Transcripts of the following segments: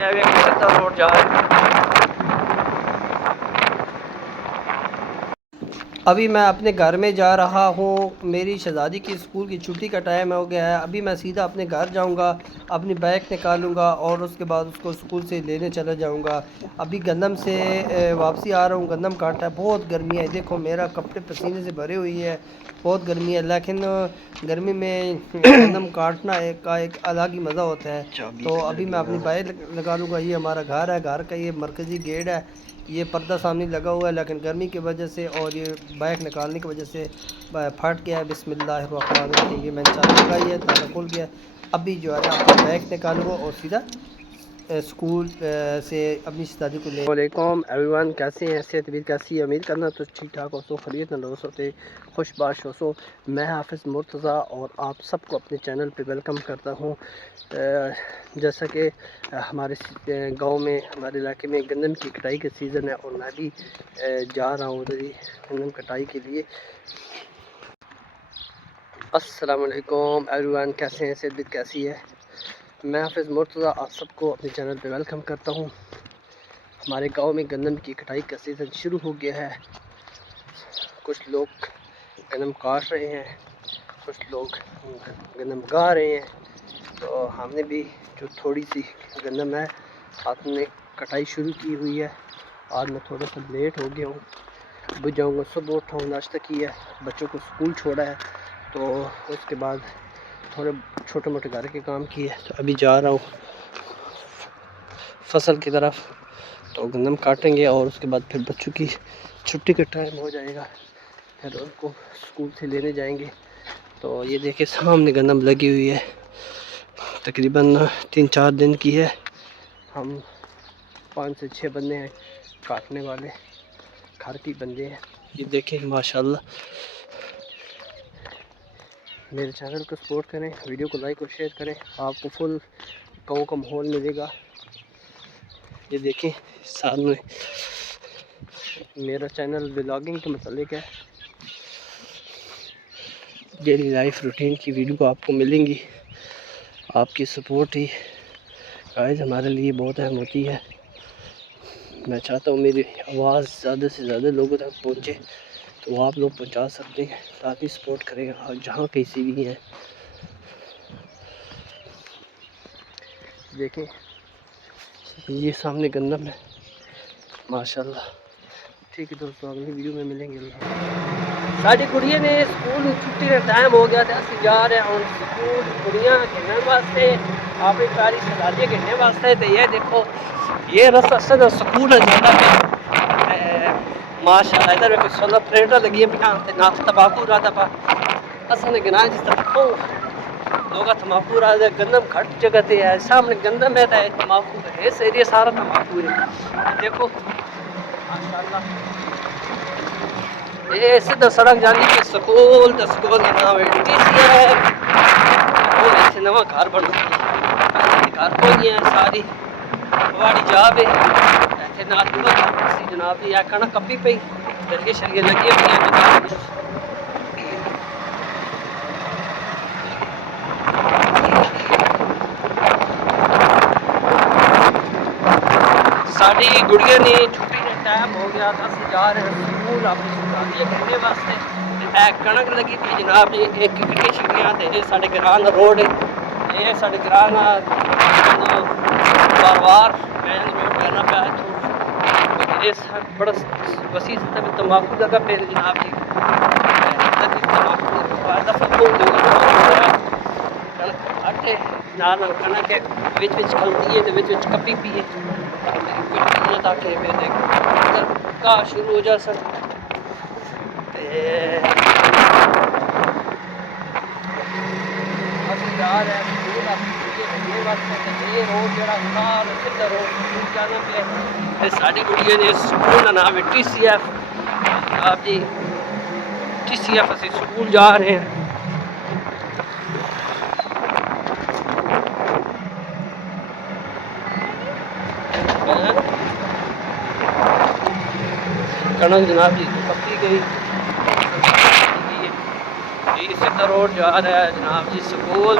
Road जा रहे हैं। अभी मैं अपने घर में जा रहा हूँ। मेरी शहज़ादी की स्कूल की छुट्टी का टाइम हो गया है। अभी मैं सीधा अपने घर जाऊँगा, अपनी बाइक निकालूँगा और उसके बाद उसको स्कूल से लेने चला जाऊँगा। अभी गंदम से वापसी आ रहा हूँ। गंदम काटा है, बहुत गर्मी है। देखो मेरा कपड़े पसीने से भरे हुई है, बहुत गर्मी है। लेकिन गर्मी में गंदम काटना एक अलग ही मज़ा होता है। तो अभी मैं अपनी बाइक लगा लूँगा। ये हमारा घर है, घर का ये मरकज़ी गेट है। ये पर्दा सामने लगा हुआ है, लेकिन गर्मी की वजह से और ये बाइक निकालने की वजह से फट गया है। बिस्मिल्लाहिर्रहमानिर्रहीम। ये मैंने चाबी लगाई है, ताला खुल गया है। अभी जो है ना अपनी बाइक निकालूंगा और सीधा स्कूल से अपनी शहज़ादी को ले। वालेकुम एवरीवन, कैसे हैं? सेहत तबीयत कैसी है? उम्मीद करना तो ठीक ठाक हो सो, खैरियत नंदोस्त होते, खुशबाश हो सो। मैं हाफिज़ मुर्तज़ा और आप सबको अपने चैनल पे वेलकम करता हूँ। जैसा कि हमारे गांव में, हमारे इलाके में गंदम की कटाई का सीज़न है और मैं भी जा रहा हूँ उधर ही गंदम कटाई के लिए। अस्सलाम वालेकुम एवरीवन, कैसे हैं? सेहत कैसी है? मैं हाफिज़ मुर्तज़ा आप सबको अपने चैनल पे वेलकम करता हूँ। हमारे गांव में गंदम की कटाई का सीज़न शुरू हो गया है। कुछ लोग गंदम काट रहे हैं, कुछ लोग गंदम गा रहे हैं। तो हमने भी जो थोड़ी सी गंदम है आपने कटाई शुरू की हुई है। आज मैं थोड़ा सा लेट हो गया हूँ। अभी जाऊँगा, सुबह उठा हूँ, नाश्ता किया है, बच्चों को स्कूल छोड़ा है, तो उसके बाद थोड़े छोटे मोटे घर के काम किए। तो अभी जा रहा हूँ फसल की तरफ। तो गंदम काटेंगे और उसके बाद फिर बच्चों की छुट्टी का टाइम हो जाएगा, फिर उनको स्कूल से लेने जाएंगे। तो ये देखिए सामने गंदम लगी हुई है, तकरीबन 3-4 दिन की है। हम 5 से 6 बंदे हैं काटने वाले, घर के बंदे हैं। ये देखें माशाल्लाह। मेरे चैनल को सपोर्ट करें, वीडियो को लाइक और शेयर करें, आपको फुल गाँव का माहौल मिलेगा। ये देखें सामने मेरा चैनल व्लॉगिंग के मतलब है, डेली लाइफ रूटीन की वीडियो आपको मिलेंगी। आपकी सपोर्ट ही गाइस हमारे लिए बहुत अहम होती है। मैं चाहता हूँ मेरी आवाज़ ज़्यादा से ज़्यादा लोगों तक पहुँचे, तो आप लोग पहुँचा सकते हैं, काफ़ी सपोर्ट करेगा और जहाँ किसी भी हैं। देखें ये सामने गंदम है माशाल्लाह। ठीक है दोस्तों, अगली वीडियो में मिलेंगे। साड़ी कुड़िया ने स्कूल छुट्टी का टाइम हो गया था, असं जा रहे हैं स्कूल कुड़िया खेलने वास्ते, अपनी प्यारी शहज़ादी खेलने वास्ते। तो ये देखो ये रस्ता सीधा स्कूल है जाता माशाल्लाह। इधर कोई सोलर प्लेटें लगी है, ना तंबाकू रहा था असल गिना जिस तरह लोग तंबाकू रहा गंदम घट जगह पे है। सामने गंदम है तंबाकू का है एरिया सारा तंबाकू है। देखो माशाल्लाह ये सीधा सड़क जानी कि स्कूल तो स्कूल का नाम है और नवा घर बन घर कोई है सारी वाड़ी जा पे इतने नाल जनाब जी कणक कब्बी पई दरिया शरिया लगी हुई। साड़ी गुड़िया ने छुट्टी का टाइम हो गया था, असं जा रहे हैं स्कूल अपनी शहज़ादी खेलने वास्ते। कणक लगी थी जनाब जी, एक गड्डियां शड्डियां ते साढ़े ग्रां दा रोड है, ये साढ़े ग्रां दा बार मेन रोड पैना पाया तो ये बड़ा वसी सतह में तंबाकू लगा पे जनाब जी। आटे नाल कणक के विच विच खलती है तो विच विच कपी पी है ताकि घाह शुरू हो जा सक। साड़ी कुड़िया ने स्कूल का नाम है TCF। आप जी TCF असी स्कूल जा रहे हैं। कणक जनाब जी पक्की गई, सीधा रोड जा रहा है जनाब जी स्कूल।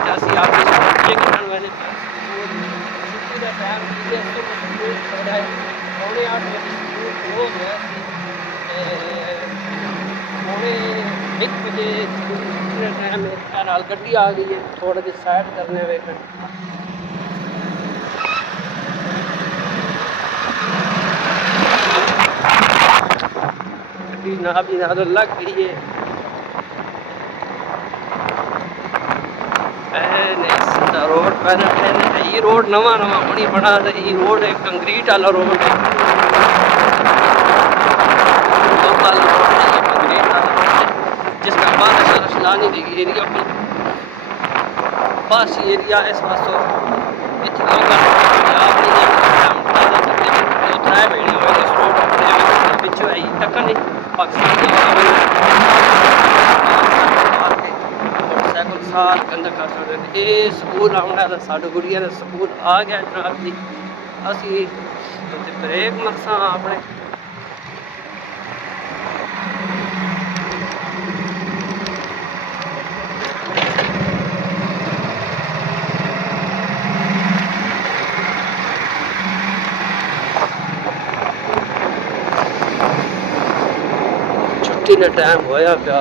का टाइम ठीक है सुबह स्कूल छोड़ा है 8:45 बजे स्कूल क्लोज होया सी पौने 1 बजे स्कूल छुट्टी का टाइम है नाल गड्डी आ गई है थोड़ा जिहा साइड करने वेखन गड्डी ना भी ना तो लग गई है नहीं सीधा रोड पर ये रोड नवा नवा होनी बना ये रोड है कंक्रीट वाला रोड है लोकल रोड है ये कंक्रीट वाला रोड है जिसका बादशाह रसलानी दी एरिया पर बस एरिया इस पासों इतने लोकल पंजाब नहीं है हम ज़्यादा करते हैं दो त्रै महीने हुए इस रोड पिछू आई तक नहीं पाकिस्तान का मोटरसाइकिल साल गंदा कर सकते ये स्कूल आना है साढ़े गुड़िया ने स्कूल आ गया जनाब जी असी ब्रेक मसा अपने छुट्टी का टाइम होया प्या